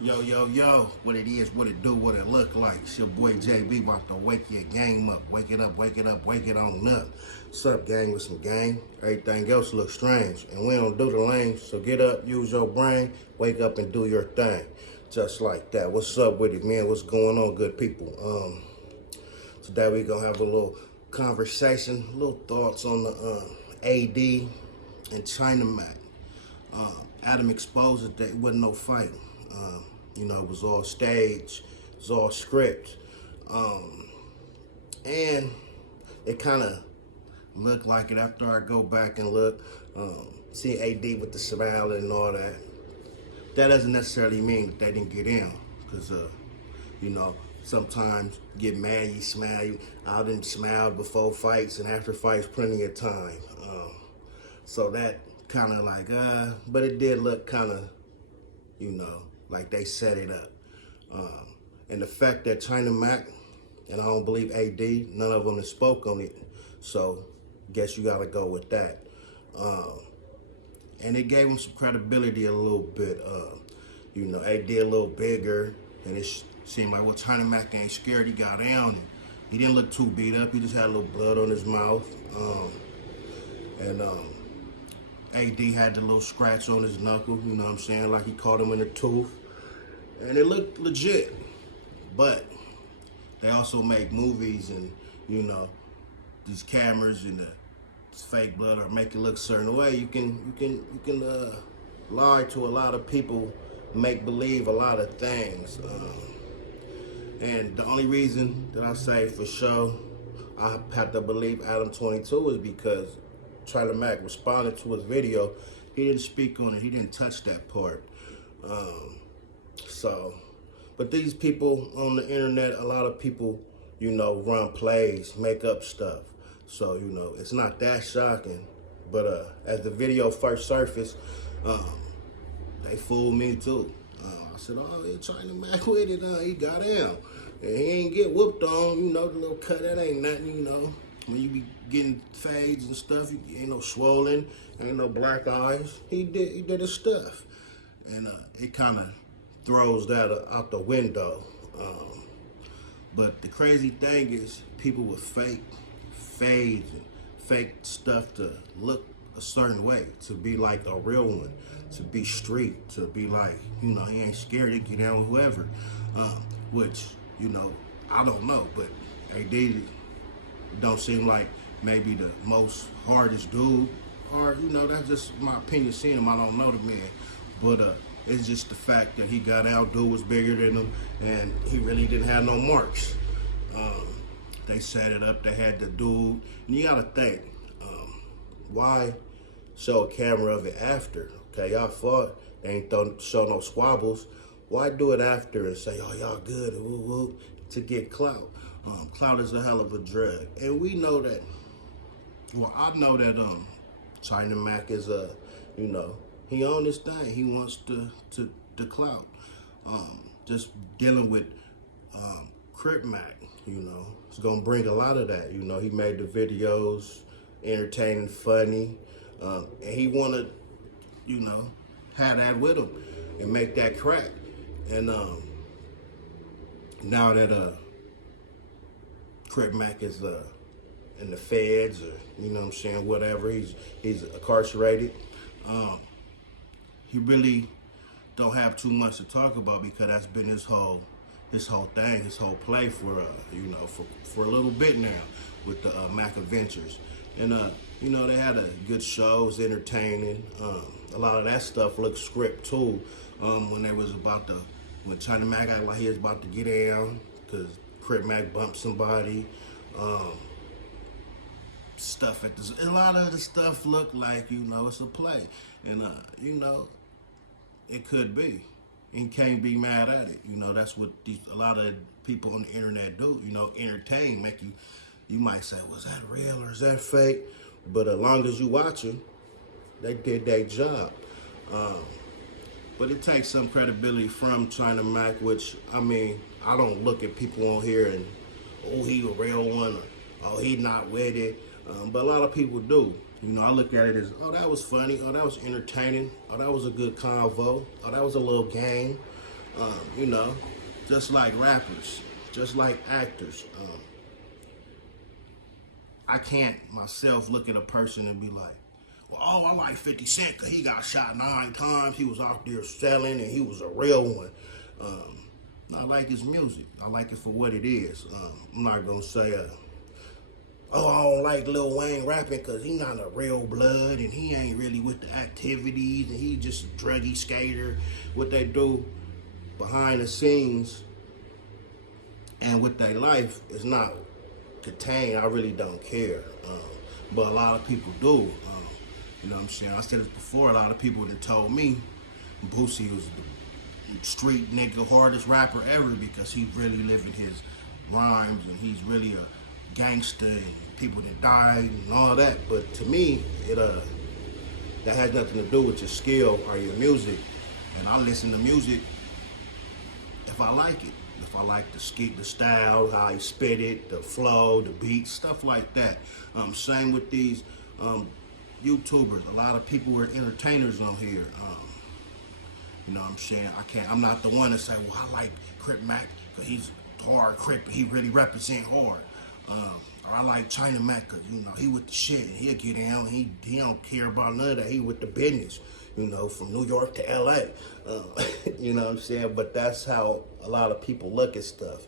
Yo, yo, yo, what it is, what it do, what it look like. It's your boy JB about to wake your game up. Wake it up, wake it up, wake it on up. What's up, gang, with some gang? Everything else looks strange. And we don't do the lame, so get up, use your brain, wake up and do your thing. Just like that. What's up with it, man? What's going on, good people? Today we gonna have a little conversation, little thoughts on the AD and China Mac. Adam exposed that there wasn't no fight. It was all stage, it was all script. And it kind of looked like it after I go back and look, see AD with the smile and all that. That doesn't necessarily mean that they didn't get in, because, sometimes you get mad, you smile. I didn't smile before fights and after fights plenty of time. So that kind of like, but it did look kind of, like they set it up. And the fact that China Mac, and I don't believe AD, none of them has spoke on it. So guess you gotta go with that. And it gave him some credibility a little bit. AD a little bigger, and it seemed like, well, China Mac ain't scared. He got down. He didn't look too beat up. He just had a little blood on his mouth. AD had the little scratch on his knuckle, you know what I'm saying? Like he caught him in the tooth. And it looked legit. But they also make movies and, these cameras and the fake blood or make it look a certain way. You can lie to a lot of people, make believe a lot of things. And the only reason that I say for sure I have to believe Adam 22 is because China Mac responded to his video. He didn't speak on it. He didn't touch that part. But these people on the internet, a lot of people, run plays, make up stuff. So, it's not that shocking. But as the video first surfaced, they fooled me too. I said, oh, yeah, China Mac with it. He got down. And he ain't get whooped on, the little cut, that ain't nothing, When you be getting fades and stuff, you ain't no swollen, ain't no black eyes. He did his stuff. And it kind of throws that out the window. But the crazy thing is people with fake fades and fake stuff to look a certain way, to be like a real one, to be street, to be like, he ain't scared to get down with whoever. Which, I don't know, but AD don't seem like maybe the most hardest dude, or that's just my opinion. Seeing him, I don't know the man, but it's just the fact that he got out. Dude was bigger than him, and he really didn't have no marks. They set it up. They had the dude, and you gotta think, why show a camera of it after? Okay, y'all fought. They ain't show no squabbles. Why do it after and say, oh, y'all good, woo, woo, to get clout? Clout is a hell of a drug. And we know that, well, I know that China Mac is he on his thing. He wants to clout. Just dealing with Crip Mac, it's gonna bring a lot of that. He made the videos entertaining, funny, and he wanna, have that with him and make that crack. And now that Crip Mac is in the feds, or whatever, he's incarcerated. He really don't have too much to talk about, because that's been his whole thing, his whole play for for a little bit now with the Mac Adventures. And they had a good show, it was entertaining. A lot of that stuff looked script too. When China Mac acted like he was about to get down because Crip Mac bumped somebody. A lot of the stuff looked like, it's a play. And, it could be. And can't be mad at it. That's what a lot of people on the internet do, entertain, make you might say, was that real or is that fake? But as long as you watching, they did their job. But it takes some credibility from China Mac, which, I don't look at people on here and, oh, he a real one, or, oh, he not with it. But a lot of people do. I look at it as, oh, that was funny. Oh, that was entertaining. Oh, that was a good convo. Oh, that was a little game. You know, just like rappers, just like actors. I can't myself look at a person and be like, well, oh, I like 50 Cent because he got shot 9 times. He was out there selling and he was a real one. I like his music. I like it for what it is. I'm not going to say, oh, I don't like Lil Wayne rapping because he not a real blood and he ain't really with the activities and he just a druggy skater. What they do behind the scenes and with their life is not contained. I really don't care. But a lot of people do. You know what I'm saying? I said this before. A lot of people that told me Boosie was the street nigga hardest rapper ever because he really living his rhymes and he's really a gangster and people that died and all that. But to me, that has nothing to do with your skill or your music. And I listen to music if I like it. If I like the style, how he spit it, the flow, the beats, stuff like that. Same with these YouTubers. A lot of people are entertainers on here. You know what I'm saying? I'm not the one to say, well, I like Crip Mac because he's hard Crip and he really represent hard. Or I like China Mac because, you know, he with the shit and he'll get in. He don't care about none of that. He with the business, you know, from New York to LA. You know what I'm saying? But that's how a lot of people look at stuff.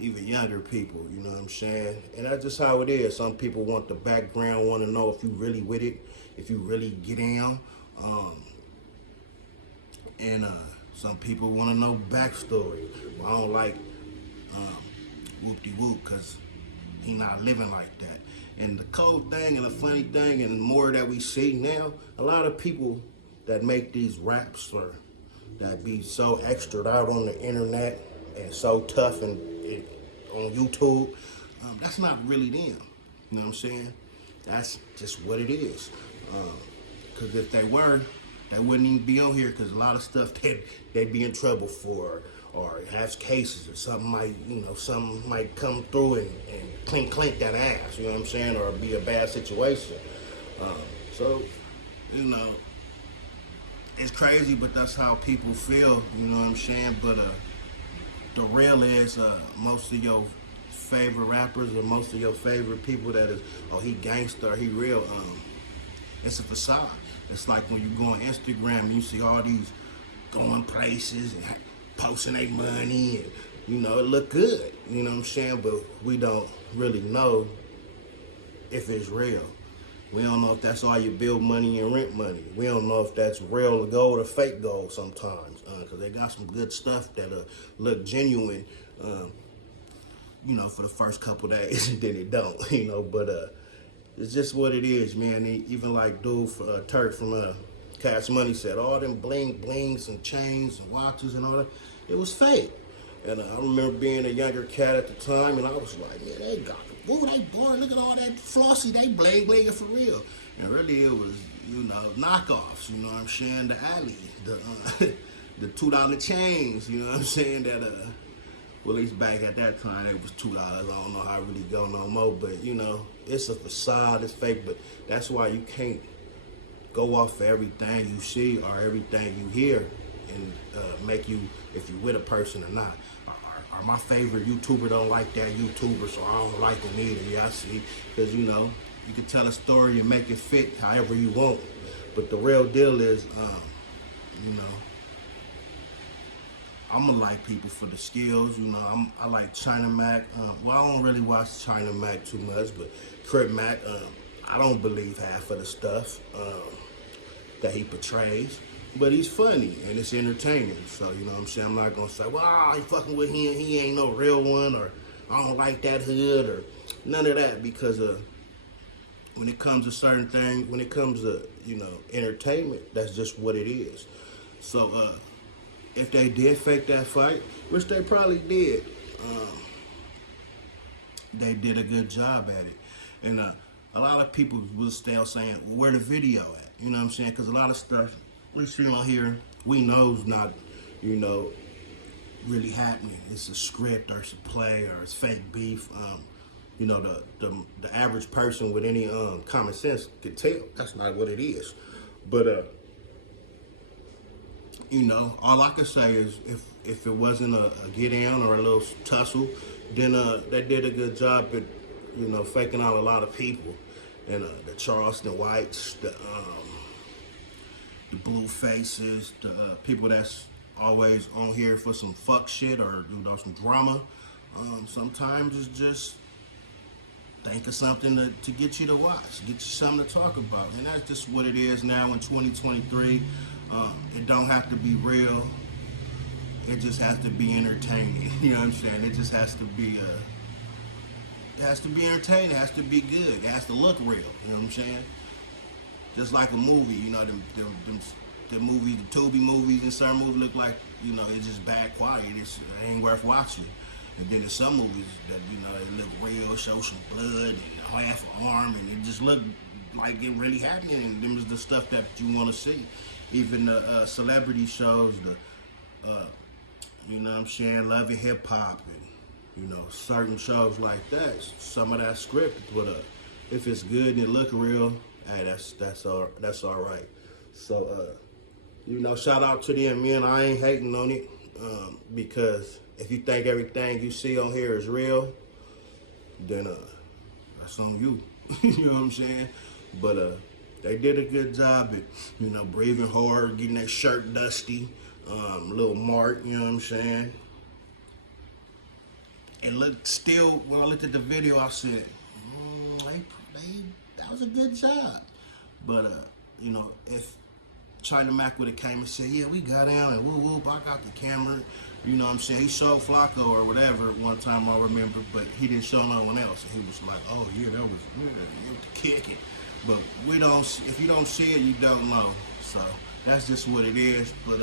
Even younger people, you know what I'm saying? And that's just how it is. Some people want the background, want to know if you really with it, if you really get in. And some people want to know backstory. Well, I don't like Whoop-de-Whoop because he not living like that. And the cold thing and the funny thing and more that we see now, a lot of people that make these raps or that be so extra out on the internet and so tough and on YouTube, that's not really them. You know what I'm saying? That's just what it is. Because if they were, they wouldn't even be on here because a lot of stuff they'd be in trouble for or has cases or something might come through and clink that ass, you know what I'm saying, or be a bad situation. So, you know, it's crazy, but that's how people feel, you know what I'm saying? But the real is most of your favorite rappers or most of your favorite people that is, oh, he gangster, he real, it's a facade. It's like when you go on Instagram and you see all these going places and posting their money and, you know, it look good, you know what I'm saying? But we don't really know if it's real. We don't know if that's all you build money and rent money. We don't know if that's real gold or fake gold sometimes, because they got some good stuff that look genuine, you know, for the first couple days, and then it don't, you know, but it's just what it is, man. Even like dude, Turk from Cash Money said, all them blings and chains and watches and all that, it was fake. And I remember being a younger cat at the time, and I was like, man, they got, ooh, they boring, look at all that flossy, they blinging for real. And really it was, you know, knockoffs, you know what I'm saying, the alley, the $2 chains, you know what I'm saying, that, well, at least back at that time, it was $2. I don't know how it really go no more, but, you know, it's a facade, it's fake, but that's why you can't go off of everything you see or everything you hear and make you, if you're with a person or not. Or my favorite YouTuber don't like that YouTuber, so I don't like him either. Yeah, I see. Because, you know, you can tell a story and make it fit however you want. But the real deal is, you know, I'm going to like people for the skills. You know, I like China Mac. Well, I don't really watch China Mac too much, but Crip Mac, I don't believe half of the stuff that he portrays. But he's funny and it's entertaining. So, you know what I'm saying? I'm not going to say, well, I ain't fucking with him. He ain't no real one, or I don't like that hood, or none of that. Because when it comes to certain things, when it comes to, you know, entertainment, that's just what it is. So, if they did fake that fight, which they probably did, they did a good job at it. And a lot of people will still saying, well, where the video at? You know what I'm saying? Because a lot of stuff we see on here, we know is not, you know, really happening. It's a script or it's a play or it's fake beef. You know, the average person with any common sense could tell that's not what it is. But You know, all I can say is if it wasn't a get down or a little tussle, then they did a good job at, you know, faking out a lot of people. And the Charleston Whites, the Blue Faces, the people that's always on here for some fuck shit or, you know, some drama. Sometimes it's just think of something to get you to watch, get you something to talk about. And that's just what it is now in 2023. It don't have to be real. It just has to be entertaining. You know what I'm saying? It just has to be it has to be entertaining. It has to be good. It has to look real. You know what I'm saying? Just like a movie, you know, the movies, the Tubi movies and certain movies look like, you know, it's just bad quality. It ain't worth watching. And then there's some movies that, you know, they look real, show some blood and half an arm, and it just look like it really happening. And them is the stuff that you want to see. Even the celebrity shows, you know what I'm saying, Love and Hip Hop, and, you know, certain shows like that. Some of that script, but if it's good and it look real, hey, that's all right. So, you know, shout out to them, man. I ain't hating on it, because if you think everything you see on here is real, then that's on you. You know what I'm saying? But they did a good job at, you know, breathing hard, getting that shirt dusty, little mark, you know what I'm saying? And look, still, when I looked at the video, I said, that was a good job. But, you know, if China Mac would have came and said, yeah, we got down and whoop, whoop, I got the camera, you know what I'm saying? He showed Flacco or whatever one time, I remember, but he didn't show no one else. And he was like, oh, yeah, that was the kicking. But we don't, if you don't see it, you don't know. So that's just what it is. But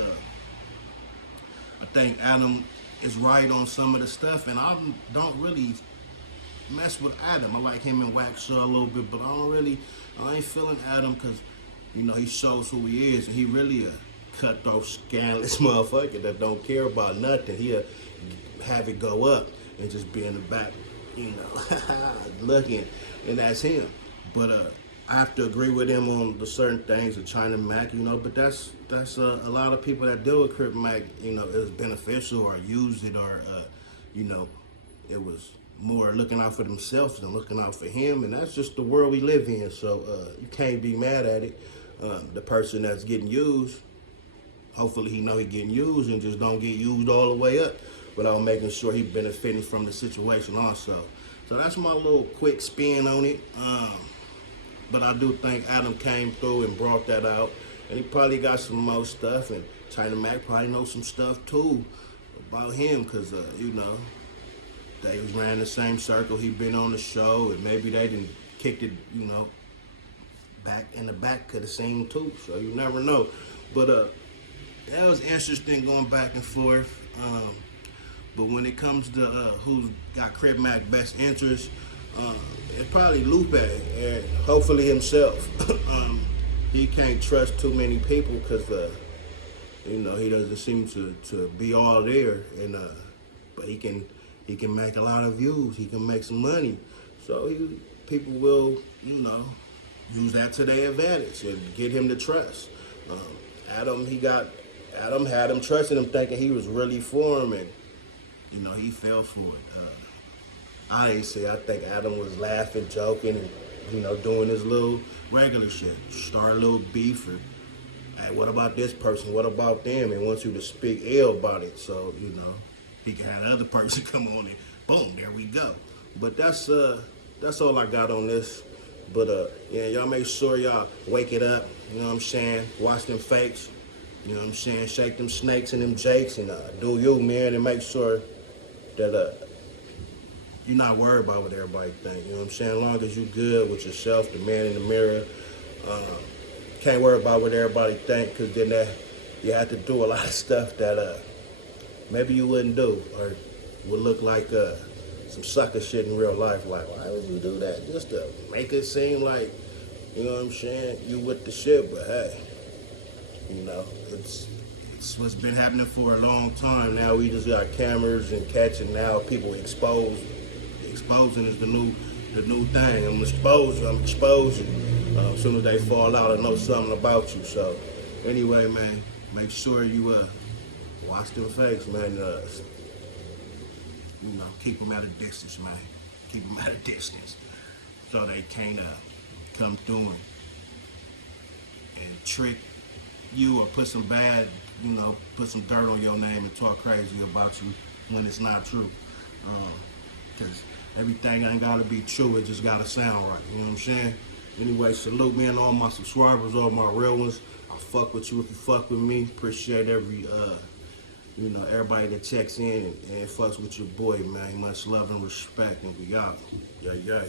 I think Adam is right on some of the stuff, and I don't really mess with Adam. I like him and Wax Shaw a little bit, but I ain't feeling Adam because, you know, he shows who he is, and he really a cutthroat, scandalous motherfucker that don't care about nothing. He'll have it go up and just be in the back, you know, looking, and that's him. But I have to agree with him on the certain things of China Mac, you know, but that's a lot of people that deal with Crip Mac, you know, is beneficial or used it or, you know, it was more looking out for themselves than looking out for him, and that's just the world we live in, so you can't be mad at it. The person that's getting used, hopefully he know he getting used and just don't get used all the way up without making sure he benefiting from the situation also. So that's my little quick spin on it. But I do think Adam came through and brought that out, and he probably got some more stuff, and China Mac probably knows some stuff too about him, because, you know, they was ran the same circle, he been on the show, and maybe they didn't kicked it, you know, back in the back of the scene too, so you never know. But that was interesting going back and forth. But when it comes to who's got Crip Mac best interest, it's probably Lupe, and hopefully himself. He can't trust too many people because, you know, he doesn't seem to be all there, and but he can make a lot of views. He can make some money, so people will, you know, use that to their advantage and get him to trust. Adam had him trusting him, thinking he was really for him, and, you know, he fell for it. I ain't say, I think Adam was laughing, joking, and, you know, doing his little regular shit. Start a little beef, or, hey, what about this person? What about them? And wants you to speak ill about it, so, you know, he can have the other person come on and boom, there we go. But that's all I got on this. But yeah, y'all make sure y'all wake it up, you know what I'm saying? Watch them fakes, you know what I'm saying? Shake them snakes and them jakes, and do you, man, and make sure that you're not worried about what everybody think, you know what I'm saying? As long as you good with yourself, the man in the mirror, can't worry about what everybody think, because then you have to do a lot of stuff that maybe you wouldn't do, or would look like some sucker shit in real life. Like, why would you do that? Just to make it seem like, you know what I'm saying, you with the shit, but hey, you know, it's what's been happening for a long time. Now we just got cameras and catching, now people exposed. Exposing is the new thing. I'm exposing. As soon as they fall out, I know something about you. So anyway, man, make sure you wash their face, man. You know, keep them at a distance, man. Keep them at a distance so they can't come through and trick you or put some bad, you know, put some dirt on your name and talk crazy about you when it's not true. Because everything ain't got to be true. It just got to sound right. You know what I'm saying? Anyway, salute me and all my subscribers, all my real ones. I fuck with you if you fuck with me. Appreciate every, you know, everybody that checks in and fucks with your boy, man. Much love and respect, and we out. Yeah, yeah.